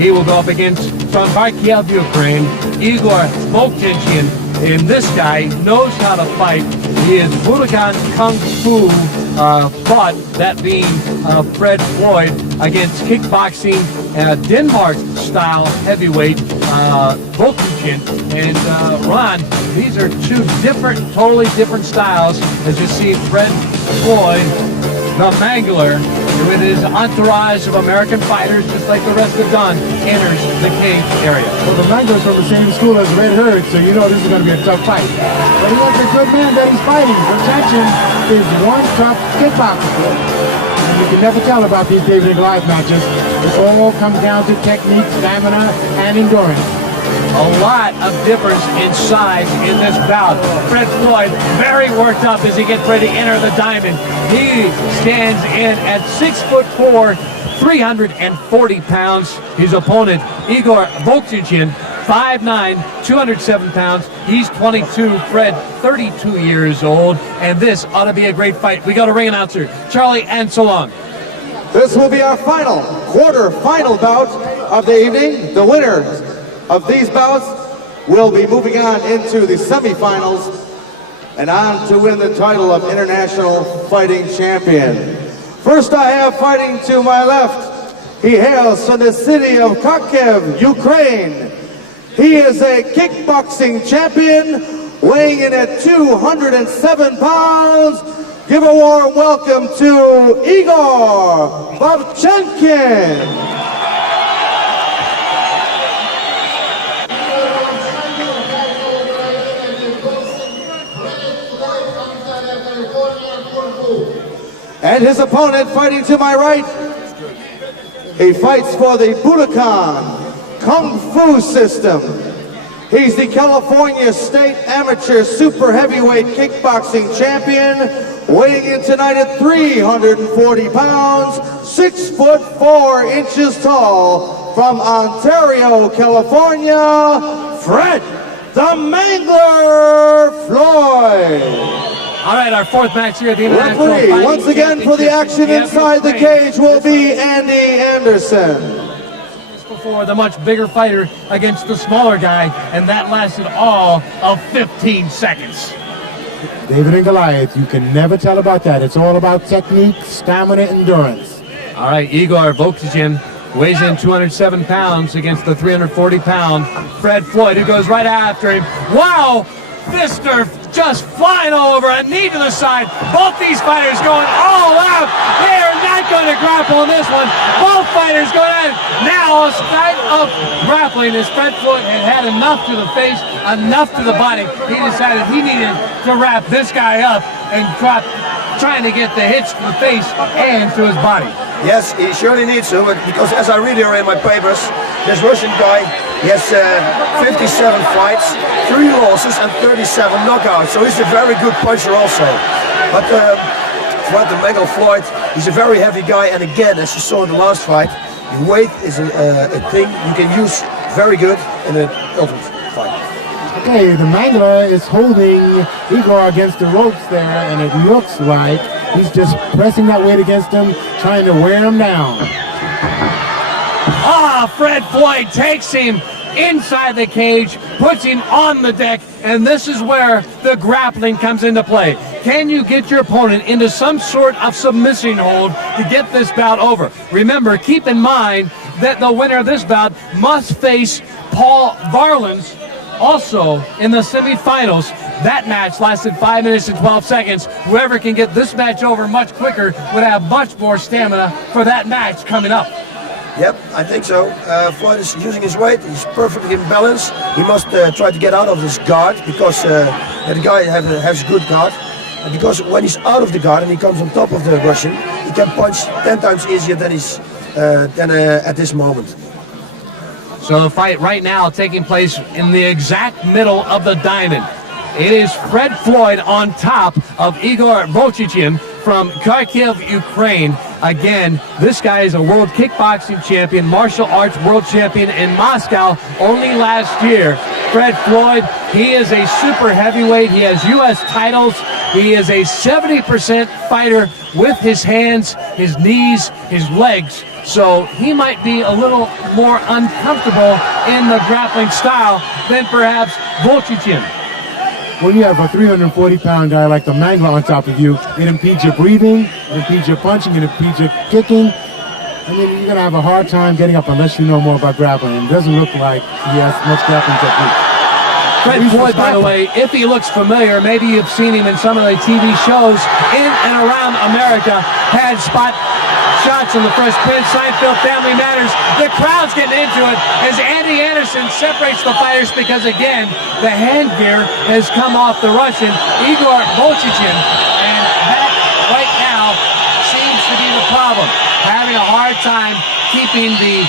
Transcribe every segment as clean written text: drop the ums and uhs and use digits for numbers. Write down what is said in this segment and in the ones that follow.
He will go up against, from Kharkiv, Ukraine, Igor Volkichin. And this guy knows how to fight. He is Budokan Kung Fu fought, that being Fred Floyd, against kickboxing Denmark-style heavyweight Volkichin. And Ron, these are two totally different styles. As you see, Fred Floyd, the Mangler, with his entourage of American fighters, just like the rest of Don, enters the cage area. Well, the Mangler's from the same school as Red Herd, so you know this is going to be a tough fight. But he was a good man that he's fighting. Protection is one tough kickboxer. And you can never tell about these David and Goliath matches. It all comes down to technique, stamina, and endurance. A lot of difference in size in this bout. Fred Floyd very worked up as he gets ready to enter the diamond. He stands in at 6'4", 340 pounds. His opponent, Igor Volkichin, 5'9", 207 pounds. He's 22, Fred 32 years old, and this ought to be a great fight. We got a ring announcer, Charlie Anselon. This will be our quarter-final bout of the evening. The winner of these bouts will be moving on into the semifinals and on to win the title of International Fighting Champion. First I have fighting to my left. He hails from the city of Kharkiv, Ukraine. He is a kickboxing champion, weighing in at 207 pounds. Give a warm welcome to Igor Volkichin. And his opponent fighting to my right, he fights for the Budokan Kung Fu system. He's the California State Amateur Super Heavyweight Kickboxing Champion, weighing in tonight at 340 pounds, 6'4" tall, from Ontario, California, Fred the Mangler Floyd. All right, our fourth match here at the International Referee, Fighting once again for the action inside the cage will be Andy Anderson. Before, the much bigger fighter against the smaller guy, and that lasted all of 15 seconds. David and Goliath, you can never tell about that. It's all about technique, stamina, endurance. All right, Igor Volkichin weighs in 207 pounds against the 340-pound Fred Floyd, who goes right after him. Wow! Fister just flying all over, a knee to the side. Both these fighters going all out. They are not going to grapple in this one. Both fighters going at it. Now a start of grappling as Fred Floyd had enough to the face, enough to the body. He decided he needed to wrap this guy up and trying to get the hits to the face and to his body. Yes, he surely needs to, because as I read here in my papers, this Russian guy, he has 57 fights, 3 losses and 37 knockouts, so he's a very good puncher also. But Fred the Mangler Floyd, he's a very heavy guy, and again, as you saw in the last fight, weight is a thing you can use very good in an ultimate fight. Okay, the Mangler is holding Igor against the ropes there, and it looks like he's just pressing that weight against him, trying to wear him down. Fred Floyd takes him inside the cage, puts him on the deck, and this is where the grappling comes into play. Can you get your opponent into some sort of submission hold to get this bout over? Remember, keep in mind that the winner of this bout must face Paul Varlins also in the semifinals. That match lasted 5 minutes and 12 seconds. Whoever can get this match over much quicker would have much more stamina for that match coming up. Yep, I think so. Floyd is using his weight. He's perfectly in balance. He must try to get out of this guard, because the guy has a good guard. And because when he's out of the guard and he comes on top of the Russian, he can punch 10 times easier than at this moment. So the fight right now taking place in the exact middle of the diamond. It is Fred Floyd on top of Igor Volkichin from Kharkiv, Ukraine. Again, this guy is a world kickboxing champion, martial arts world champion in Moscow only last year. Fred Floyd. He is a super heavyweight. He has U.S. titles. He is a 70% fighter with his hands, his knees, his legs. So he might be a little more uncomfortable in the grappling style than perhaps Volchichin. When you have a 340-pound guy like the Mangler on top of you, it impedes your breathing, it impedes your punching, it impedes your kicking. I mean, you're going to have a hard time getting up unless you know more about grappling. It doesn't look like he has much grappling technique. Fred Floyd, by the way, if he looks familiar, maybe you've seen him in some of the TV shows in and around America, had spot shots on the Fresh Prince, Seinfeld, Family Matters. The crowd's getting into it as Andy Anderson separates the fighters because, again, the hand gear has come off the Russian, Igor Volchichin, and that right now seems to be the problem. Having a hard time keeping the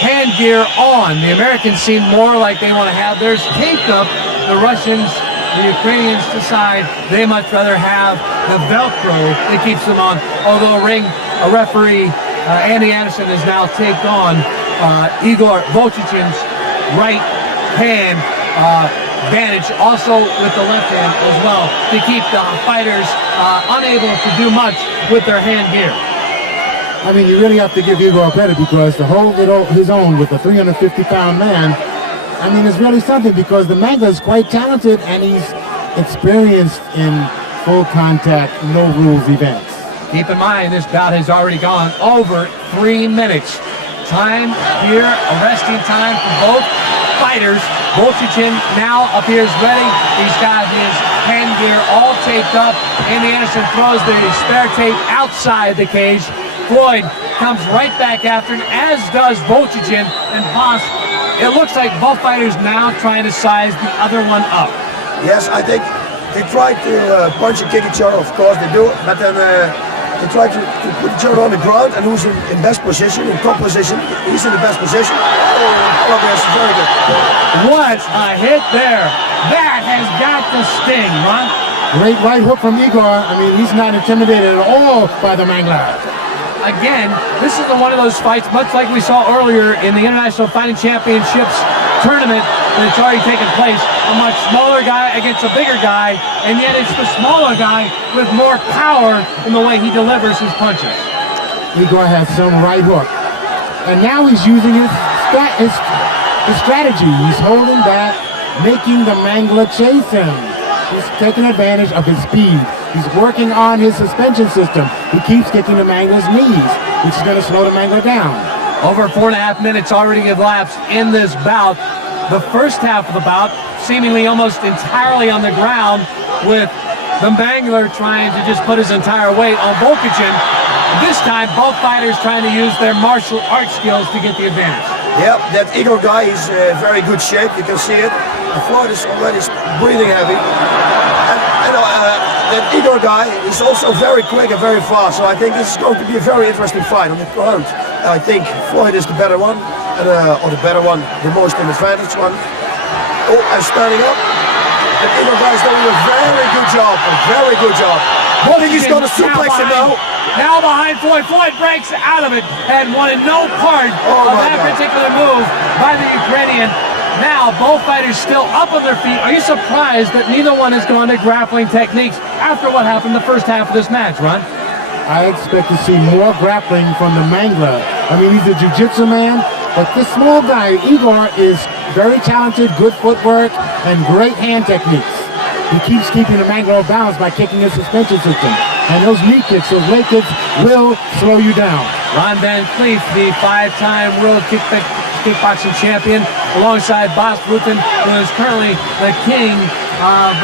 hand gear on. The Americans seem more like they want to have theirs taped up. The Russians, the Ukrainians decide they much rather have the Velcro that keeps them on. Although a referee, Andy Anderson, has now taped on Igor Volchichin's right hand bandage, also with the left hand as well, to keep the fighters unable to do much with their hand gear. I mean, you really have to give Igor credit because to hold it his own with a 350-pound man, I mean, it's really something because the Mangler is quite talented and he's experienced in full contact, no rules events. Keep in mind, this bout has already gone over 3 minutes. Time here, arresting time for both fighters. Volchichin now appears ready. He's got his hand gear all taped up. Andy Anderson throws the spare tape outside the cage. Floyd comes right back after him, as does Volchichin and Haas. It looks like both fighters now trying to size the other one up. Yes, I think they try to punch and kick each other, of course they do, but then they try to put each other on the ground, and who's in best position, in top position, he's in the best position. Oh, yes, very good. What a hit there. That has got to sting, Ron. Great right hook from Igor. I mean, he's not intimidated at all by the Mangler. Again, this is one of those fights, much like we saw earlier in the International Fighting Championships tournament that's already taken place. A much smaller guy against a bigger guy, and yet it's the smaller guy with more power in the way he delivers his punches. Igor has some right hook. And now he's using his strategy. He's holding back, making the Mangler chase him. He's taking advantage of his speed. He's working on his suspension system. He keeps kicking the Mangler's knees, which is going to slow the Mangler down. Over 4.5 minutes already elapsed in this bout. The first half of the bout seemingly almost entirely on the ground, with the Mangler trying to just put his entire weight on Volchichin. This time, both fighters trying to use their martial arts skills to get the advantage. Yep, that Igor guy is very good shape. You can see it. The Floyd is already breathing heavy. And that Igor guy is also very quick and very fast. So I think this is going to be a very interesting fight on the ground. I think Floyd is the better one, or the better one, the most advantage one. Oh, and standing up. And Igor guy is doing a very good job. A very good job. I think he's going to suplex him now. Now behind Floyd. Floyd breaks out of it and wanted no part of that particular move by the Ukrainian. Now both fighters still up on their feet. Are you surprised that neither one has gone to grappling techniques after what happened the first half of this match, Ron? I expect to see more grappling from the Mangler. I mean, he's a jiu-jitsu man, but this small guy, Igor, is very talented, good footwork, and great hand techniques. He keeps keeping the Mangler off balance by kicking his suspension system. And those knee kicks, those leg kicks, will slow you down. Ron Van Cleef, the 5-time world kickboxing champion, alongside Bas Rutten, who is currently the king of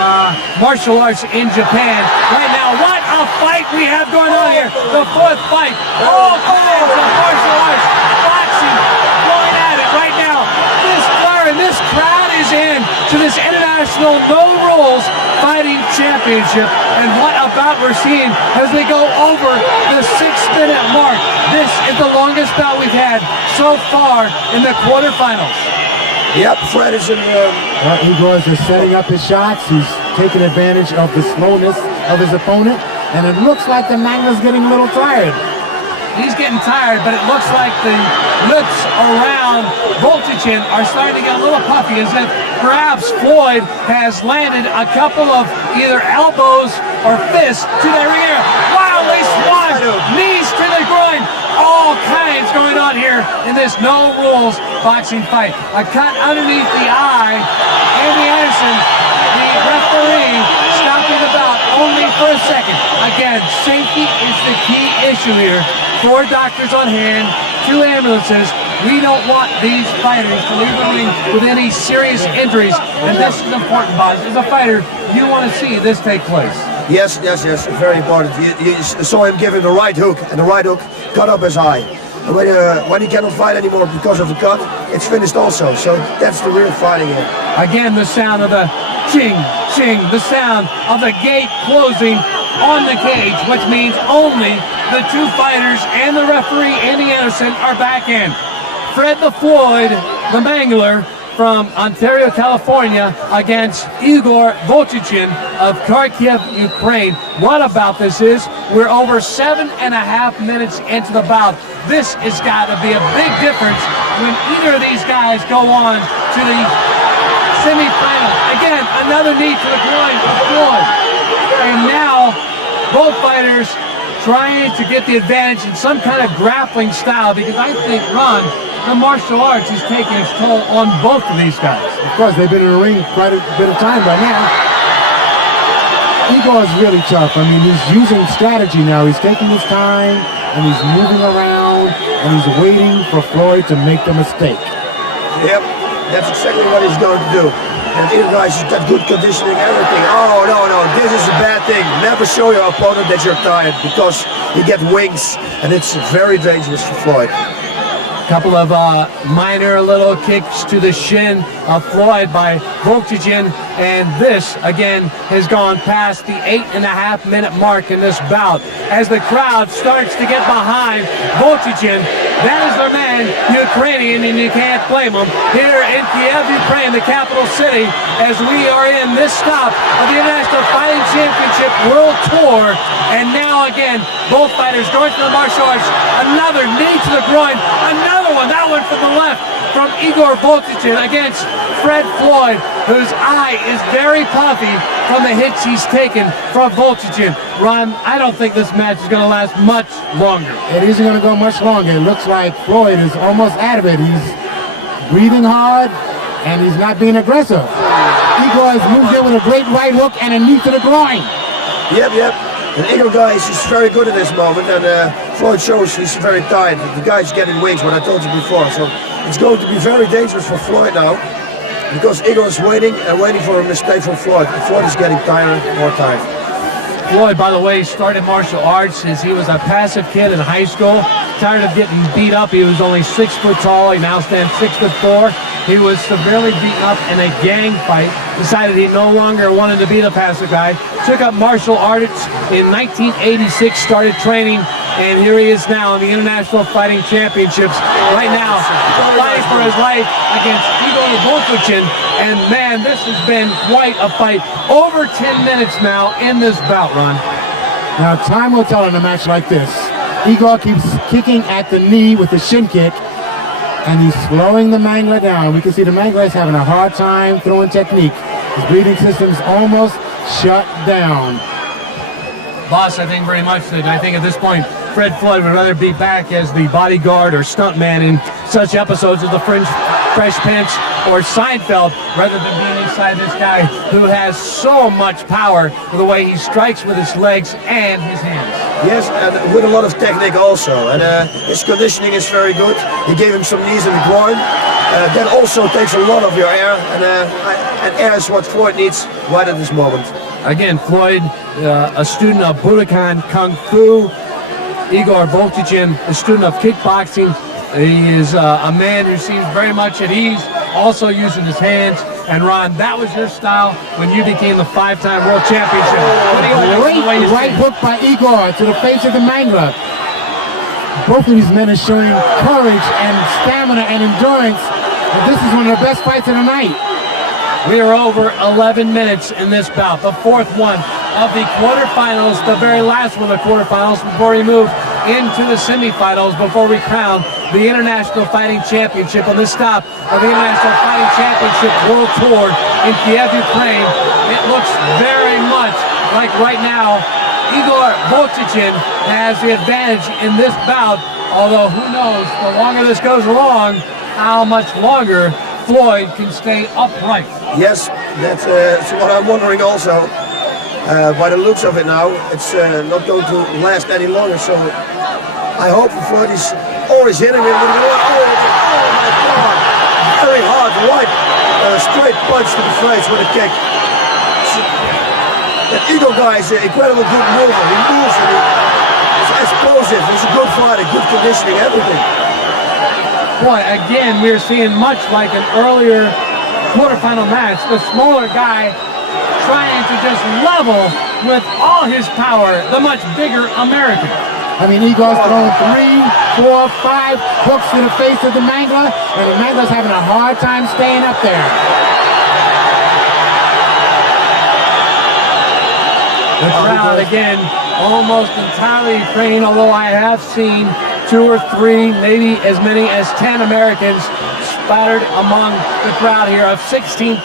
martial arts in Japan. Right now, what a fight we have going on here. The fourth fight. All kinds of martial arts, boxing, going at it right now. This flare and this crowd is in to this international no rules fighting championship. And what about we're seeing as they go over the 6-minute mark. This is the longest bout we've had so far in the quarterfinals. Yep, Fred is in Igor is setting up his shots. He's taking advantage of the slowness of his opponent. And it looks like the Mangler's getting a little tired. He's getting tired, but it looks like the lips around Volchichin Voltigin are starting to get a little puffy, as if perhaps Floyd has landed a couple of either elbows or fists to their ear. Wow, they swung, knees to the groin. All kinds going on here in this no rules boxing fight. A cut underneath the eye. Andy Anderson, the referee, stopping the bout only for a second. Again, safety is the key issue here. 4 doctors on hand, 2 ambulances. We don't want these fighters to leave the ring with any serious injuries, and this is important, Boz. As a fighter, you want to see this take place. Yes, very important. You saw him give him the right hook, and the right hook cut up his eye. And when he cannot fight anymore because of the cut, it's finished also. So that's the real fighting here. Again, the sound of the ching, ching, the sound of the gate closing on the cage, which means only the 2 fighters and the referee, Andy Anderson, are back in. Fred the Floyd, the Mangler, from Ontario, California, against Igor Voltigin of Kharkiv, Ukraine. What about this is, we're over 7.5 minutes into the bout. This has got to be a big difference when either of these guys go on to the semifinal. Again, another knee to the groin of Floyd. And now, both fighters trying to get the advantage in some kind of grappling style, because I think, Ron, the martial arts is taking its toll on both of these guys. Of course, they've been in the ring quite a bit of time by now. Igor is really tough. I mean, he's using strategy now. He's taking his time, and he's moving around, and he's waiting for Floyd to make the mistake. Yep, that's exactly what he's going to do. And the other guys, he's got good conditioning, everything. Oh, no, this is a bad thing. Never show your opponent that you're tired, because you get wings, and it's very dangerous for Floyd. Couple of minor little kicks to the shin of Floyd by Voltigin, and this again has gone past the 8.5 minute mark in this bout. As the crowd starts to get behind Voltigin, that is their man, Ukrainian, and you can't blame him. Here in Kiev, Ukraine, the capital city, as we are in this stop of the International Fighting Championship World Tour, and now again, both fighters going to the martial arts. Another knee to the groin, another one, that one from the left, from Igor Voltigin against Fred Floyd, whose eye is very puffy from the hits he's taken from Voltigin. Ron, I don't think this match is going to last much longer. It isn't going to go much longer. It looks like Floyd is almost out of it. He's breathing hard, and he's not being aggressive. Igor has moved in with a great right hook and a knee to the groin. Yep. And Igor guy is very good at this moment, and Floyd shows he's very tired. The guy's getting wings, what I told you before. So it's going to be very dangerous for Floyd now, because Igor is waiting for a mistake from Floyd. Floyd is getting tired, more tired. Floyd, by the way, started martial arts since he was a passive kid in high school. Tired of getting beat up. He was only 6 foot tall. He now stands 6'4". He was severely beaten up in a gang fight. Decided he no longer wanted to be the passive guy. Took up martial arts in 1986. Started training, and here he is now in the International Fighting Championships. Right now, fighting for his life against Igor Voltigin. And man, this has been quite a fight. Over 10 minutes now in this bout, Ron. Now, time will tell in a match like this. Igor keeps kicking at the knee with the shin kick, and he's slowing the Mangler down. We can see the Mangler is having a hard time throwing technique. His breathing system's almost shut down. Boss, I think very much that I think at this point, Fred Floyd would rather be back as the bodyguard or stuntman in such episodes as the Fresh Prince or Seinfeld, rather than being inside this guy who has so much power with the way he strikes with his legs and his hands. Yes, and with a lot of technique also, and his conditioning is very good. He gave him some knees in the groin. That also takes a lot of your air, and air is what Floyd needs right at this moment. Again, Floyd, a student of Budokan Kung Fu. Igor Voltigin, a student of kickboxing. He is a man who seems very much at ease, also using his hands. And Ron, that was your style when you became the 5-time world championship. Great right hook by Igor to the face of the Mangler. Both of these men are showing courage and stamina and endurance. And this is one of the best fights of the night. We are over 11 minutes in this bout, the fourth one of the quarterfinals, the very last one of the quarterfinals before we move into the semifinals, before we crown the International Fighting Championship on this stop of the International Fighting Championship World Tour in Kiev, Ukraine. It looks very much like right now Igor Volchichin has the advantage in this bout, although who knows, the longer this goes along, how much longer Floyd can stay upright. Yes, that's what I'm wondering also. By the looks of it now, it's not going to last any longer, so I hope Floyd is always hitting him with oh my God, very hard, right, straight punch to the face with a kick. That Eagle guy is an incredible good mover. He moves and he's explosive. He's a good fighter, good conditioning, everything. Boy, again, we're seeing much like an earlier quarterfinal match. The smaller guy trying to just level with all his power the much bigger American. I mean, Igor's thrown 3, 4, 5 hooks to the face of the Mangler, and the Mangler's having a hard time staying up there. The crowd, again, almost entirely Ukrainian, although I have seen 2 or 3, maybe as many as 10 Americans spattered among the crowd here of 16,000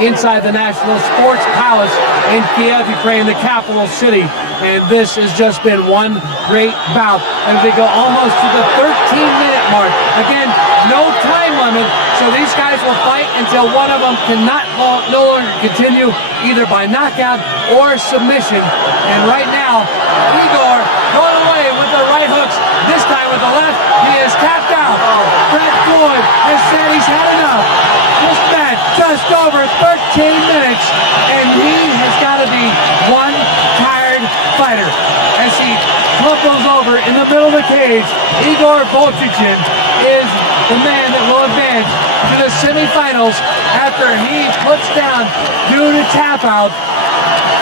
inside the National Sports Palace in Kiev, Ukraine, the capital city. And this has just been one great bout as we go almost to the 13-minute mark. Again, no time limit, so these guys will fight until one of them cannot no longer continue, either by knockout or submission. And right now, Igor going away with the right hooks, this time with the left. He is tapped out. Fred Floyd has said he's had enough. This match just over 13 minutes, and he has got to be one tired fighter. As he crumples over in the middle of the cage, Igor Volchichin is the man that will advance to the semifinals after he puts down, due to tap out,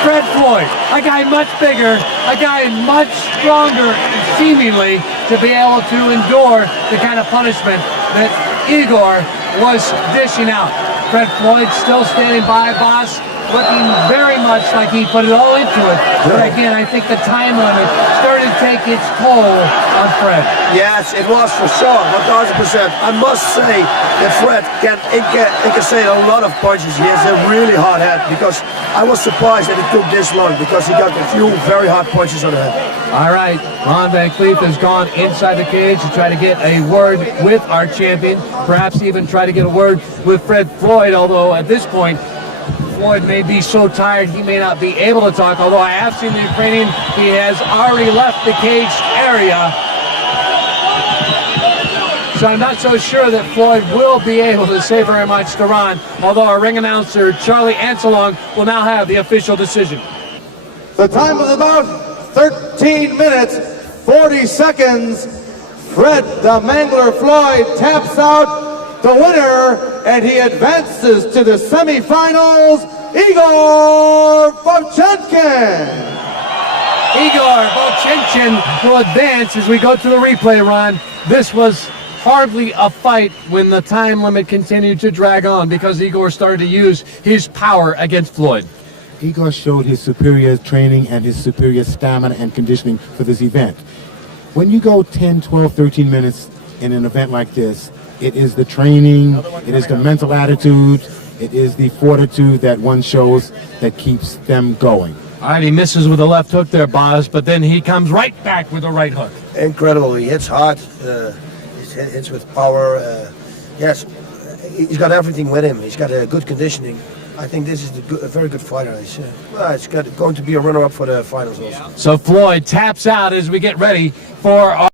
Fred Floyd, a guy much bigger, a guy much stronger, seemingly, to be able to endure the kind of punishment that Igor was dishing out. Fred Floyd still standing by, boss, looking very much like he put it all into it. But again, I think the time limit started to take its toll on Fred. Yes, it was for sure, 1,000%. I must say that Fred can incassate a lot of punches. He has a really hard head, because I was surprised that it took this long, because he got a few very hard punches on the head. All right, Ron Van Cleef has gone inside the cage to try to get a word with our champion, perhaps even try to get a word with Fred Floyd, although at this point, Floyd may be so tired he may not be able to talk, although I have seen the Ukrainian, he has already left the cage area. So I'm not so sure that Floyd will be able to say very much to Ron, although our ring announcer, Charlie Anselong, will now have the official decision. The time of the bout, 13 minutes, 40 seconds. Fred the Mangler Floyd taps out the winner, and he advances to the semifinals, Igor Volchichin. Igor Volchichin will advance as we go to the replay, Ron. This was hardly a fight when the time limit continued to drag on, because Igor started to use his power against Floyd. Igor showed his superior training and his superior stamina and conditioning for this event. When you go 10, 12, 13 minutes in an event like this, it is the training, it is the mental attitude, it is the fortitude that one shows that keeps them going. All right, he misses with the left hook there, Boz, but then he comes right back with the right hook. Incredible. He hits hard. He hits with power. Yes, he's got everything with him. He's got a good conditioning. I think this is a very good fighter. He's going to be a runner-up for the finals also. So Floyd taps out as we get ready for our